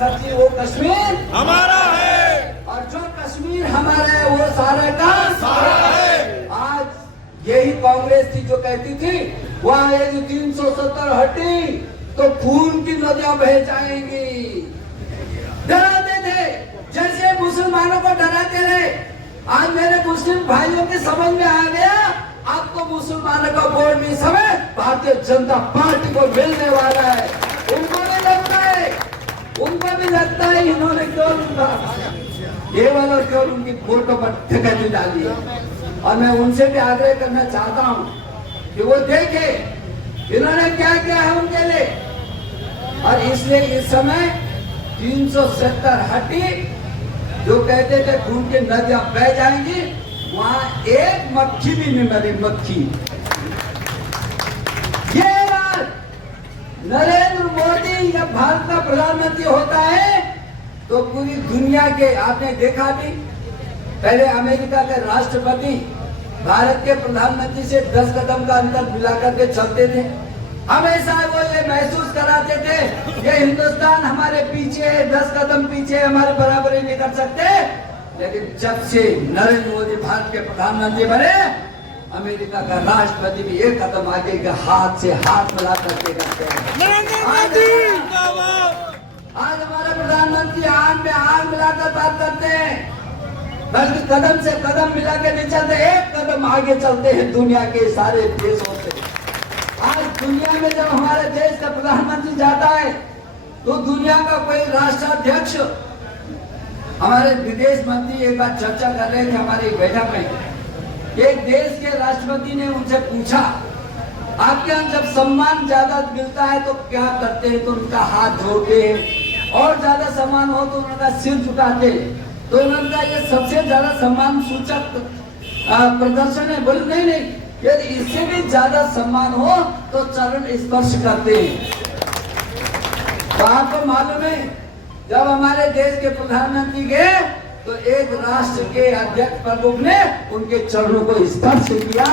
मुखर्जी वो कश्मीर हमारा है और जो कश्मीर हमारा है वो सारे का सारा है। आज यही कांग्रेस थी जो कहती थी वहाँ यदि 370 हटी तो खून की नदियां बह जाएंगी। डराते थे जैसे मुसलमानों को डराते रहे। आज मेरे मुस्लिम भाइयों के समझ में आ गया आपको मुसलमानों का वोट भी समय भारतीय जनता पार्टी को मिलने वाला है। उनको भी लगता है इन्होंने क्यों लूंगा ये वाला क्यों उनकी फोटो पर ठिकाने डाली है। और मैं उनसे भी आग्रह करना चाहता हूँ कि वो देखे इन्होंने क्या किया है उनके लिए। और इसलिए इस समय 370 हटी जो कहते थे खून की नदियां बह जाएंगी वहां एक मक्खी भी नहीं मरी। मक्खी ये बात नरेंद्र मोदी जब भारत का प्रधानमंत्री होता है तो पूरी दुनिया के आपने देखा भी पहले अमेरिका के राष्ट्रपति भारत के प्रधानमंत्री से 10 कदम का अंतर मिलाकर के चलते थे। हमेशा वो ये महसूस कराते थे ये हिंदुस्तान हमारे पीछे है, 10 कदम पीछे हमारे बराबरी नहीं कर सकते। लेकिन जब से नरेंद्र मोदी भारत के प्रधानमंत्री बने अमेरिका का राष्ट्रपति भी एक कदम आगे का हाथ से हाथ मिला करके करते हैं। आज हमारे प्रधानमंत्री आंख में आंख मिलाकर बात करते हैं, बल्कि कदम से कदम मिला के नहीं चलते, एक कदम आगे चलते हैं दुनिया के सारे देशों से। आज दुनिया में जब हमारे देश का प्रधानमंत्री जाता है तो दुनिया का कोई राष्ट्राध्यक्ष हमारे विदेश मंत्री एक बार चर्चा कर रहे थे हमारी बैठक में। एक देश के राष्ट्रपति ने उनसे पूछा आपके यहाँ जब सम्मान ज्यादा मिलता है तो क्या करते हैं? तो उनका हाथ जोड़ते हैं, और ज्यादा सम्मान हो तो उनका सिर झुकाते हैं। तो उनका ये सबसे ज्यादा सम्मान सूचक प्रदर्शन है। बोले नहीं, यदि इससे भी ज्यादा सम्मान हो तो चरण स्पर्श करते हैं। तो आपको मालूम है जब हमारे देश के प्रधानमंत्री गए तो एक राष्ट्र के अध्यक्ष प्रमुख ने उनके चरणों को स्पर्श किया।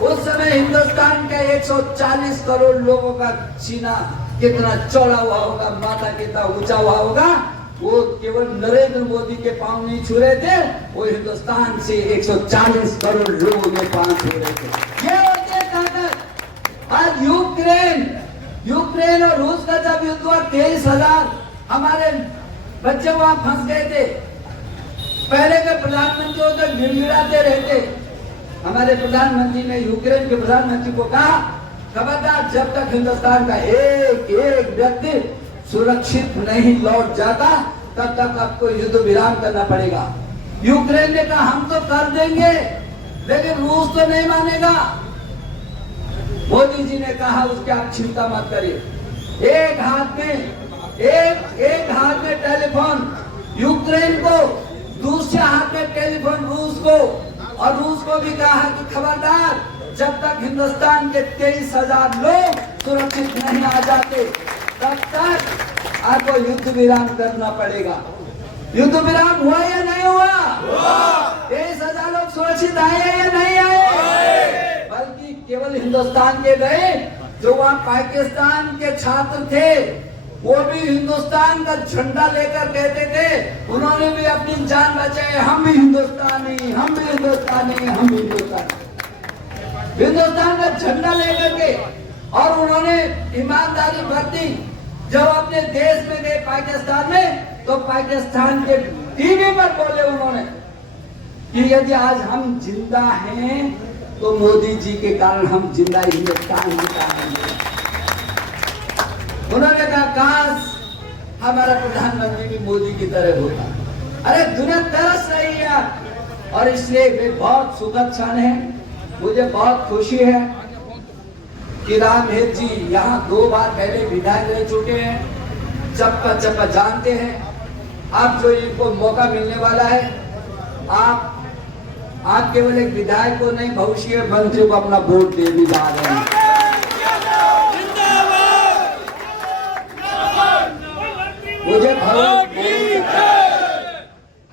उस समय हिंदुस्तान का 140 करोड़ लोगों का सीना कितना चौड़ा हुआ होगा, माथा कितना ऊंचा हुआ होगा, वो केवल नरेंद्र मोदी के पांव नहीं छू रहे थे, वो हिंदुस्तान से 140 करोड़ लोगों के पांव छू रहे थे। ये होती है ताकत। आज यूक्रेन और रूस का जब युद्ध हुआ 23,000 हमारे बच्चे वहां फंस गए थे। पहले के प्रधानमंत्री होते गिड़गिड़ाते रहते। हमारे प्रधानमंत्री ने यूक्रेन के प्रधानमंत्री को कहा खबरदार जब तक हिंदुस्तान का एक एक व्यक्ति सुरक्षित नहीं लौट जाता तब तक आपको युद्ध विराम करना पड़ेगा। यूक्रेन ने कहा हम तो कर देंगे लेकिन रूस तो नहीं मानेगा। मोदी जी ने कहा उसकी आप चिंता मत करिए। एक हाथ में टेलीफोन यूक्रेन को, दूसरे हाथ में टेलीफोन रूस को, और रूस को भी कहा कि खबरदार जब तक हिंदुस्तान के 23,000 लोग सुरक्षित नहीं आ जाते तब तक आपको युद्ध विराम करना पड़ेगा। युद्ध विराम हुआ या नहीं हुआ? 23,000 लोग सुरक्षित आए या नहीं आए? बल्कि केवल हिंदुस्तान के गए, जो वहाँ पाकिस्तान के छात्र थे वो भी हिंदुस्तान का झंडा लेकर कहते थे, उन्होंने भी अपनी जान बचाई, हम भी हिंदुस्तानी, हम भी हिंदुस्तानी, हम भी हिंदुस्तानी। हिंदुस्तान का झंडा लेकर के, और उन्होंने ईमानदारी बरती। जब अपने देश में गए पाकिस्तान में तो पाकिस्तान के टीवी पर बोले उन्होंने कि यदि आज हम जिंदा हैं तो मोदी जी के कारण हम जिंदा हिंदुस्तान के कारण। उन्होंने कहा काश हमारा प्रधानमंत्री भी मोदी की तरह होता। अरे दुनिया तरस रही है। और इसलिए वे बहुत सुखद क्षण है। मुझे बहुत खुशी है कि रामहेत जी यहाँ 2 बार पहले विधायक रह चुके हैं, चप्पा जानते हैं। अब जो इनको मौका मिलने वाला है, आप केवल एक विधायक को नहीं भविष्य मंत्री को अपना वोट देने जा रहे हैं।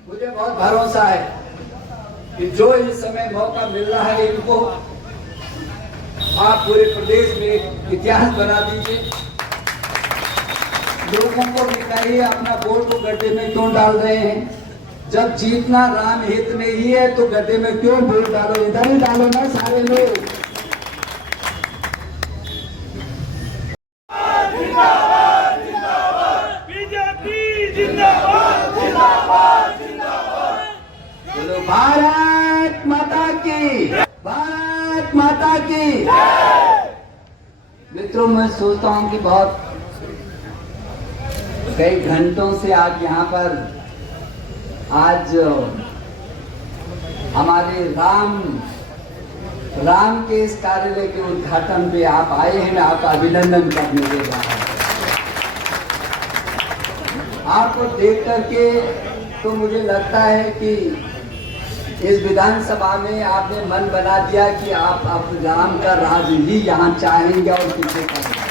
मुझे बहुत भरोसा है कि जो इस समय मौका मिल रहा है इनको, आप पूरे प्रदेश में एक इतिहास बना दीजिए। लोगों को भी कहिए अपना वोट को गड्ढे में क्यों डाल रहे हैं। जब जीतना राम हित में ही है तो गड्ढे में क्यों वोट डालो, इधर ही डालो ना सारे लोग। बीजेपी जिंदाबाद जिंदाबाद जिंदाबाद। बोलो भारत माता की, भारत माता की। मित्रों, मैं सोचता हूं कि बहुत कई घंटों से आज यहाँ पर आज हमारे राम के इस कार्यालय के उद्घाटन पे आप आए हैं। मैं आपका अभिनंदन करने के रहा हूं। आपको देख करके तो मुझे लगता है कि इस विधानसभा में आपने मन बना दिया कि आप अब राम का राज ही यहाँ चाहेंगे और पीछे करेंगे।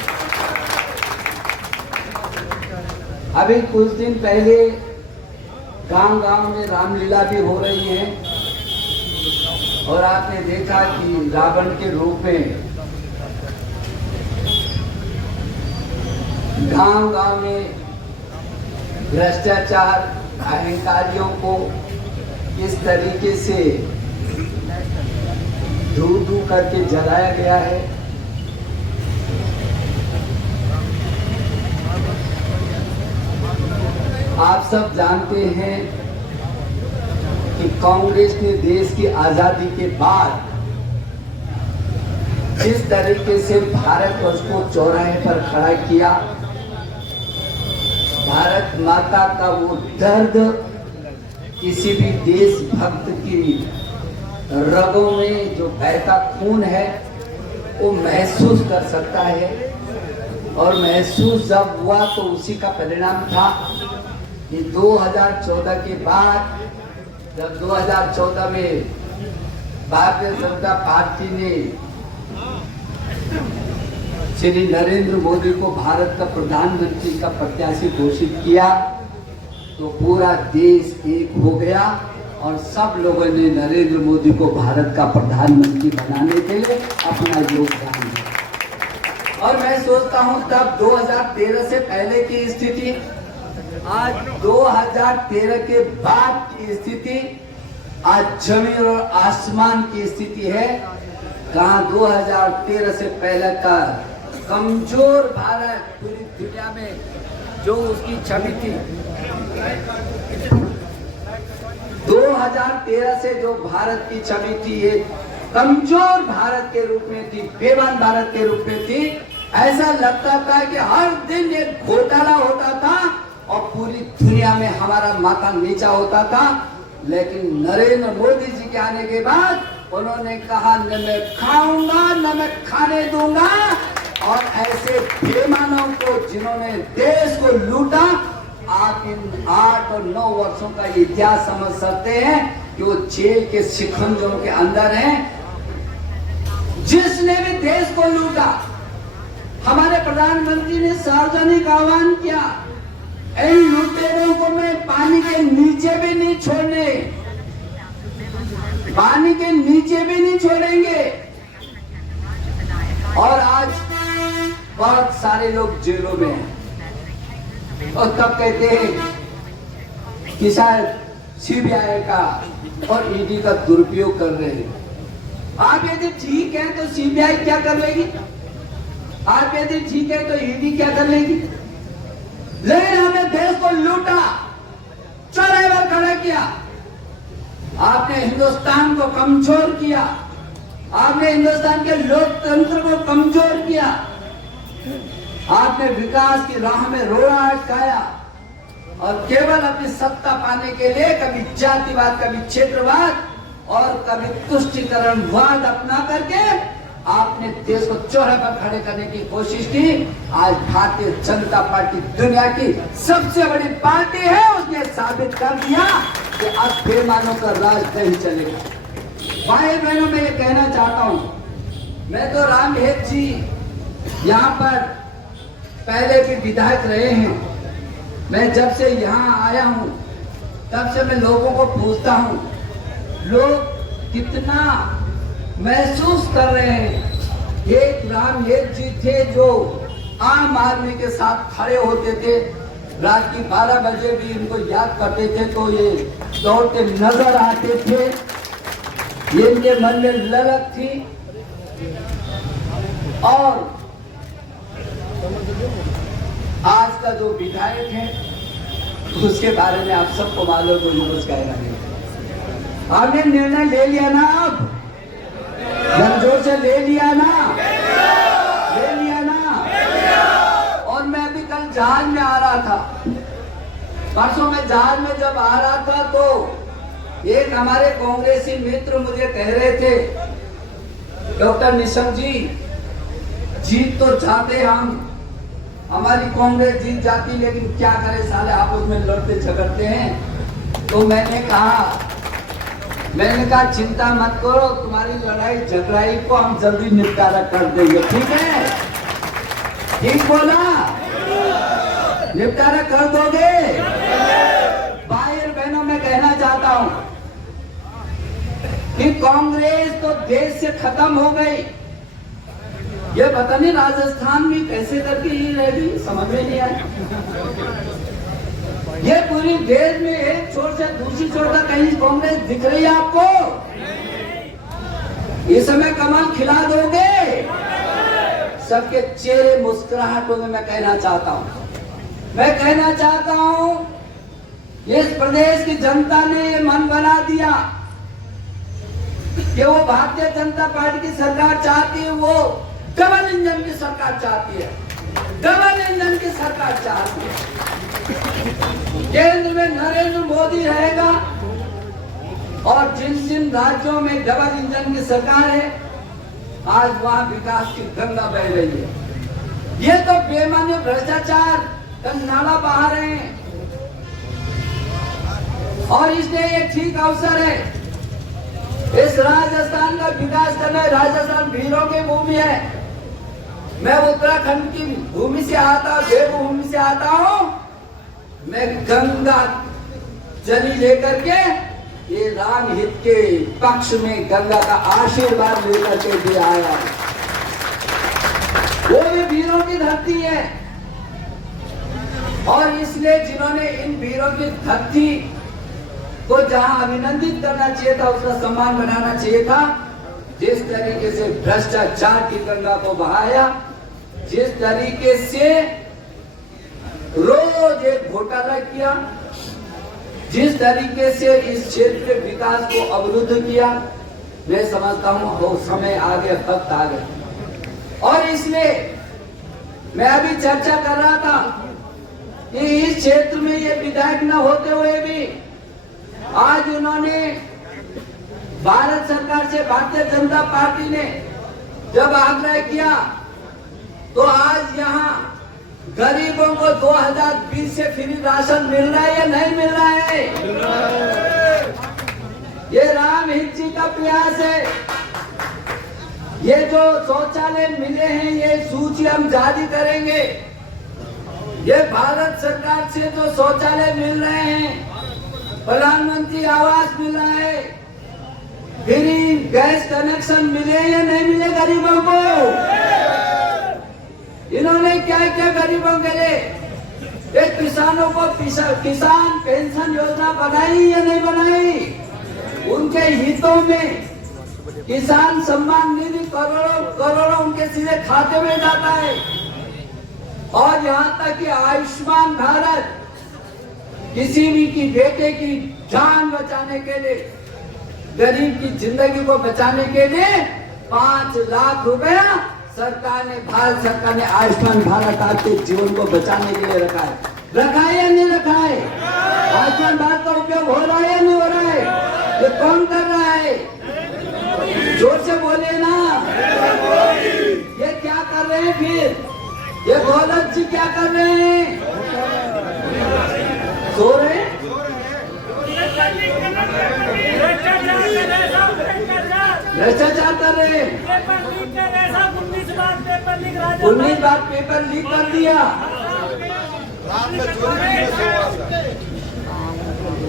अभी कुछ दिन पहले गांव-गांव में रामलीला भी हो रही है और आपने देखा कि रावण के रूप में गांव-गांव में भ्रष्टाचार, अहंकारियों को इस तरीके से धू करके जलाया गया है। आप सब जानते हैं कि कांग्रेस ने देश की आजादी के बाद जिस तरीके से भारतवर्ष को चौराहे पर खड़ा किया, भारत माता का वो दर्द किसी भी देशभक्त की रगों में जो बहता खून है वो महसूस कर सकता है। और महसूस जब हुआ तो उसी का परिणाम था कि 2014 के बाद जब 2014 में भारतीय जनता पार्टी ने श्री नरेंद्र मोदी को भारत का प्रधानमंत्री का प्रत्याशी घोषित किया तो पूरा देश एक हो गया और सब लोगों ने नरेंद्र मोदी को भारत का प्रधानमंत्री बनाने के लिए अपना योगदान दिया। और मैं सोचता हूं तब 2013 से पहले की स्थिति, आज 2013 के बाद की स्थिति, आज जमीन और आसमान की स्थिति है। कहां 2013 से पहले का कमजोर भारत पूरी दुनिया में जो उसकी छवि थी, 2013 से जो भारत की छवि थी ये कमजोर भारत के रूप में थी, बेईमान भारत के रूप में थी। ऐसा लगता था कि हर दिन एक घोटाला होता था और पूरी दुनिया में हमारा माथा नीचा होता था। लेकिन नरेंद्र मोदी जी के आने के बाद उन्होंने कहा न मैं खाऊंगा न मैं खाने दूंगा। और ऐसे बेईमानों को जिन्होंने देश को लूटा, आप इन 8 और 9 वर्षों का इतिहास समझ सकते हैं कि वो जेल के शिकंजों के अंदर हैं। जिसने भी देश को लूटा, हमारे प्रधानमंत्री ने सार्वजनिक आह्वान किया, इन लुटेरों को मैं पानी के नीचे भी नहीं छोड़ने, पानी के नीचे भी नहीं छोड़ेंगे। और आज बहुत सारे लोग जेलों में हैं और तब कहते हैं कि शायद सीबीआई का और ईडी का दुरुपयोग कर रहे हैं। आप यदि ठीक है तो सीबीआई क्या कर लेगी, आप यदि ठीक है तो ईडी क्या कर लेगी। लेकिन हमने देश को लूटा, चौराहे पर खड़ा किया, आपने हिंदुस्तान को कमजोर किया, आपने हिंदुस्तान के लोकतंत्र को कमजोर किया, आपने विकास की राह में रोड़ा अटकाया और केवल अपनी सत्ता पाने के लिए कभी जातिवाद, कभी क्षेत्रवाद और कभी तुष्टीकरणवाद अपना करके आपने देश को चौराहे पर खड़े करने की कोशिश की। आज भारतीय जनता पार्टी दुनिया की सबसे बड़ी पार्टी है, उसने साबित कर दिया कि अब बेईमानों का राज नहीं चलेगा। भाई बहनों, मैं ये कहना चाहता हूं, मैं तो रामहेत जी यहाँ पर पहले भी विधायक रहे हैं। मैं जब से यहाँ आया हूँ तब से मैं लोगों को पूछता हूँ, लोग कितना महसूस कर रहे हैं। एक रामहेत जी थे जो आम आदमी के साथ खड़े होते थे, रात की 12 बजे भी इनको याद करते थे तो ये दौड़ते नजर आते थे। ये इनके मन में ललक थी। और आज का जो विधायक है उसके बारे में आप सबको मालूम को यूज कहना नहीं। आपने निर्णय ले लिया ना, अब जोर से ले लिया ना, ले लिया ना। और मैं अभी कल जहाज में आ रहा था, परसों में जहाज में जब आ रहा था तो एक हमारे कांग्रेसी मित्र मुझे कह रहे थे, डॉक्टर निशंक जी, जीत तो चाहते हम, हमारी कांग्रेस जीत जाती, लेकिन क्या करें साले आपस में लड़ते झगड़ते हैं। तो मैंने कहा चिंता मत करो, तुम्हारी लड़ाई झगड़ाई को हम जल्दी निपटारा कर देंगे, ठीक है? ठीक बोला? निपटारा कर दोगे? भाई और बहनों, मैं कहना चाहता हूं कि कांग्रेस तो देश से खत्म हो गई। ये पता नहीं राजस्थान में कैसे करके ही रह गई, समझ में नहीं आया। ये पूरी देश में एक छोर से दूसरी छोर तक कहीं कांग्रेस दिख रही है आपको? इस समय कमल खिला दोगे? सबके चेहरे मुस्कुराहट होंगे। मैं कहना चाहता हूं इस प्रदेश की जनता ने ये मन बना दिया कि वो भारतीय जनता पार्टी की सरकार चाहती है, वो डबल इंजन की सरकार चाहती है, डबल इंजन की सरकार चाहती है। केंद्र में नरेंद्र मोदी रहेगा और जिन जिन राज्यों में डबल इंजन की सरकार है, आज वहां विकास की गंगा बह रही है। ये तो बेमानी भ्रष्टाचार का नाला बहा रहे हैं और इसलिए ये ठीक अवसर है इस राजस्थान का विकास करना। राजस्थान वीरों की भूमि है। मैं उत्तराखंड की भूमि से आता, देवभूमि से आता हूं। मैं गंगा जली लेकर के ये राम हित के पक्ष में गंगा का आशीर्वाद लेकर के भी आया। वो भी वीरों की धरती है और इसलिए जिन्होंने इन वीरों की धरती को जहां अभिनंदित करना चाहिए था, उसका सम्मान बनाना चाहिए था। जिस तरीके से भ्रष्टाचार की गंगा को बहाया, जिस तरीके से रोज एक घोटाला किया, जिस तरीके से इस क्षेत्र के विकास को अवरुद्ध किया, मैं समझता हूं वो समय आ गया, वक्त आ गया। और इसलिए मैं अभी चर्चा कर रहा था कि इस क्षेत्र में ये विधायक न होते हुए भी आज उन्होंने भारत सरकार से, भारतीय जनता पार्टी ने जब आग्रह किया तो आज यहाँ गरीबों को 2020 से फ्री राशन मिल रहा है या नहीं मिल रहा है? ये राम हित जी का प्रयास है। ये जो शौचालय मिले हैं, ये सूची हम जारी करेंगे। ये भारत सरकार से जो शौचालय मिल रहे हैं, प्रधानमंत्री आवास मिला है, फ्री गैस कनेक्शन मिले या नहीं मिले गरीबों को? इन्होंने क्या क्या गरीबों के लिए? एक किसानों को किसान पेंशन योजना बनाई या नहीं बनाई? उनके हितों में किसान सम्मान निधि करोड़ों करोड़ों उनके सीधे खाते में जाता है। और यहाँ तक कि आयुष्मान भारत, किसी भी की बेटे की जान बचाने के लिए, गरीब की जिंदगी को बचाने के लिए 5 लाख रुपया सरकार ने, भारत सरकार ने आयुष्मान भारत आपके जीवन को बचाने के लिए रखा है या नहीं रखा है? आयुष्मान भारत का उपयोग हो रहा है या नहीं हो रहा है? ये कौन कर रहा है? जोर से बोले ना। ये क्या कर रहे हैं फिर? ये गौलत जी क्या कर रहे हैं? सो रहे? भ्रष्टाचार कर रहे हैं। 19 बार पेपर लीक कर दिया।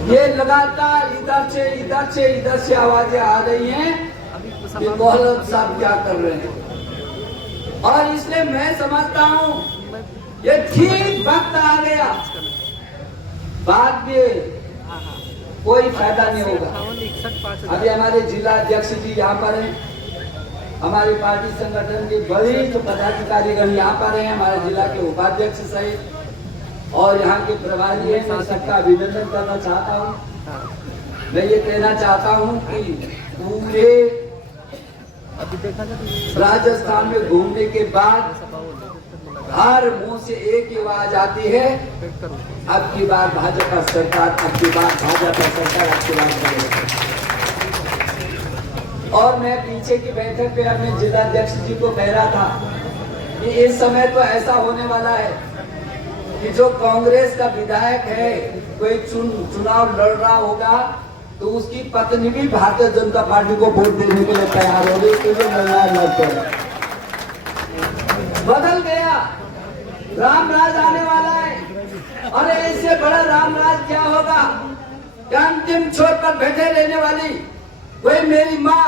ये लगातार इधर से आवाजें आ रही हैं कि गौलत साहब क्या कर रहे हैं। और इसलिए मैं समझता हूं ये ठीक वक्त आ गया, बाद में कोई फायदा नहीं होगा। अभी हमारे जिला अध्यक्ष जी यहाँ पर हैं, हमारी पार्टी संगठन के बड़े जो पदाधिकारीगण यहाँ पर हैं, हमारे जिला के उपाध्यक्ष सहित और यहाँ के प्रभारी हैं। मैं सबका अभिनंदन करना चाहता हूँ। मैं ये कहना चाहता हूँ कि पूरे राजस्थान में घूमने के बाद हर मुंह से एक ही आवाज आती है, अब की बार भाजपा सरकार, अब की बार भाजपा सरकार, अब की बार करेगी। और मैं पीछे की बैठक पे अपने जिला अध्यक्ष जी को कह रहा था कि इस समय तो ऐसा होने वाला है कि जो कांग्रेस का विधायक है कोई चुनाव लड़ रहा होगा तो उसकी पत्नी भी भारतीय जनता पार्टी को वोट देने के लिए तैयार होगी, इसलिए निर्णय लड़ते हैं। बदल गया, रामराज आने वाला है। अरे इससे बड़ा रामराज क्या होगा? अंतिम छोर पर बैठे रहने वाली वही मेरी माँ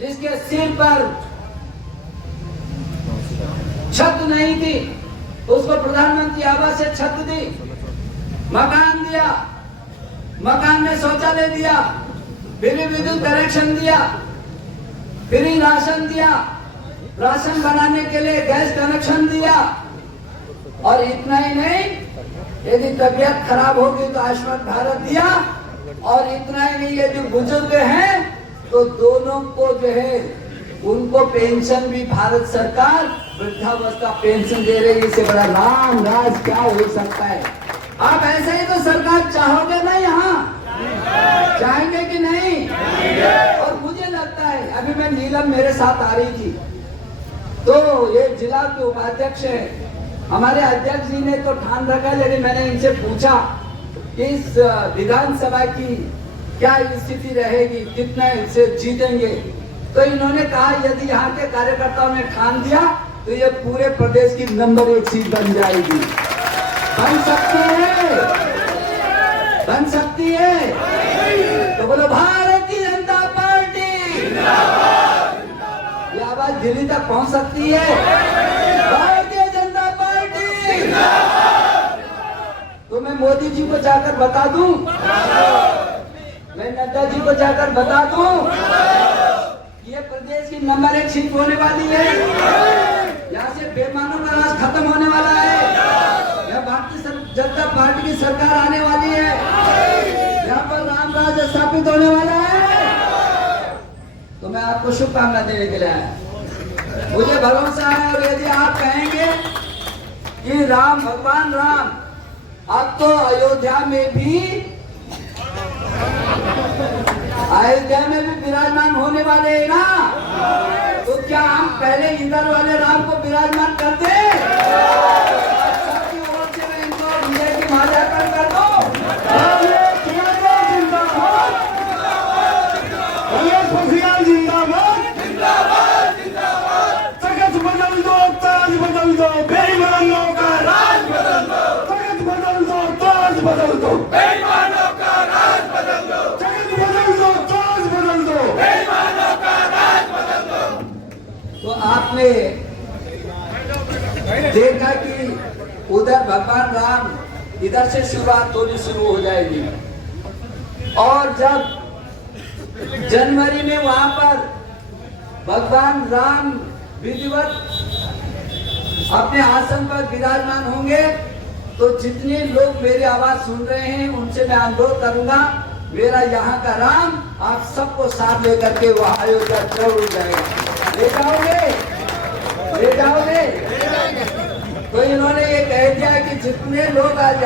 जिसके सिर पर छत नहीं थी, उसको प्रधानमंत्री आवास से छत दी, मकान दिया, मकान में शौचालय दिया, फ्री विद्युत कनेक्शन दिया, फ्री राशन दिया, राशन बनाने के लिए गैस कनेक्शन दिया। और इतना ही नहीं, यदि तबीयत खराब होगी तो आयुष्मान भारत दिया। और इतना ही नहीं, यदि बुजुर्ग हैं तो दोनों को जो है उनको पेंशन भी भारत सरकार वृद्धावस्था पेंशन दे रही है। इससे बड़ा राम राज क्या हो सकता है? आप ऐसे ही तो सरकार चाहोगे ना? यहाँ चाहेंगे कि नहीं? और मुझे लगता है, अभी मैं नीलम मेरे साथ आ रही थी तो ये जिला के उपाध्यक्ष है, हमारे अध्यक्ष जी ने तो ठान रखा, लेकिन मैंने इनसे पूछा कि इस विधानसभा की क्या स्थिति रहेगी, कितना इसे जीतेंगे, तो इन्होंने कहा यदि यहाँ के कार्यकर्ताओं ने ठान दिया तो ये पूरे प्रदेश की नंबर 1 सीट बन जाएगी। बन सकती है, बन सकती है। तो बोलो भारतीय जनता पार्टी, ये आवाज दिल्ली तक पहुंच सकती है। भारतीय जनता पार्टी। तो मैं मोदी जी को जाकर बता दूं, मैं नड्डा जी को जाकर बता दूं कि ये प्रदेश की नंबर 1 सीट होने वाली है। यहाँ से बेईमानों का राज खत्म होने वाला है। यहाँ भारतीय जनता पार्टी की सरकार आने वाली है। यहाँ पर राम राज स्थापित होने वाला है। तो मैं आपको शुभकामना देने के लिए आया। मुझे भरोसा है, और यदि आप कहेंगे कि राम, भगवान राम अब तो अयोध्या में भी विराजमान होने वाले हैं ना, तो क्या हम पहले इधर वाले राम को विराजमान करते? सबकी ओर से मैं इनको विजय की माला कर दो। बदल दो, बेईमानों का राज बदल दो। जगत बदल दो, ताज बदल दो। बेईमानों का राज बदल दो। जगत बदल दो, ताज बदल दो। बेईमानों का राज बदल दो। तो आपने देखा कि उधर भगवान राम, इधर से शुरुआत होनी शुरू हो जाएगी। और जब जनवरी में वहां पर भगवान राम विधिवत अपने आसन पर विराजमान होंगे, तो जितने लोग मेरी आवाज सुन रहे हैं उनसे मैं अनुरोध करूंगा, मेरा यहाँ का राम आप सबको साथ लेकर के वहां अयोध्या जरूर जाएगा। ले जाओगे? ले जाओगे? तो इन्होंने ये कह दिया कि जितने लोग आज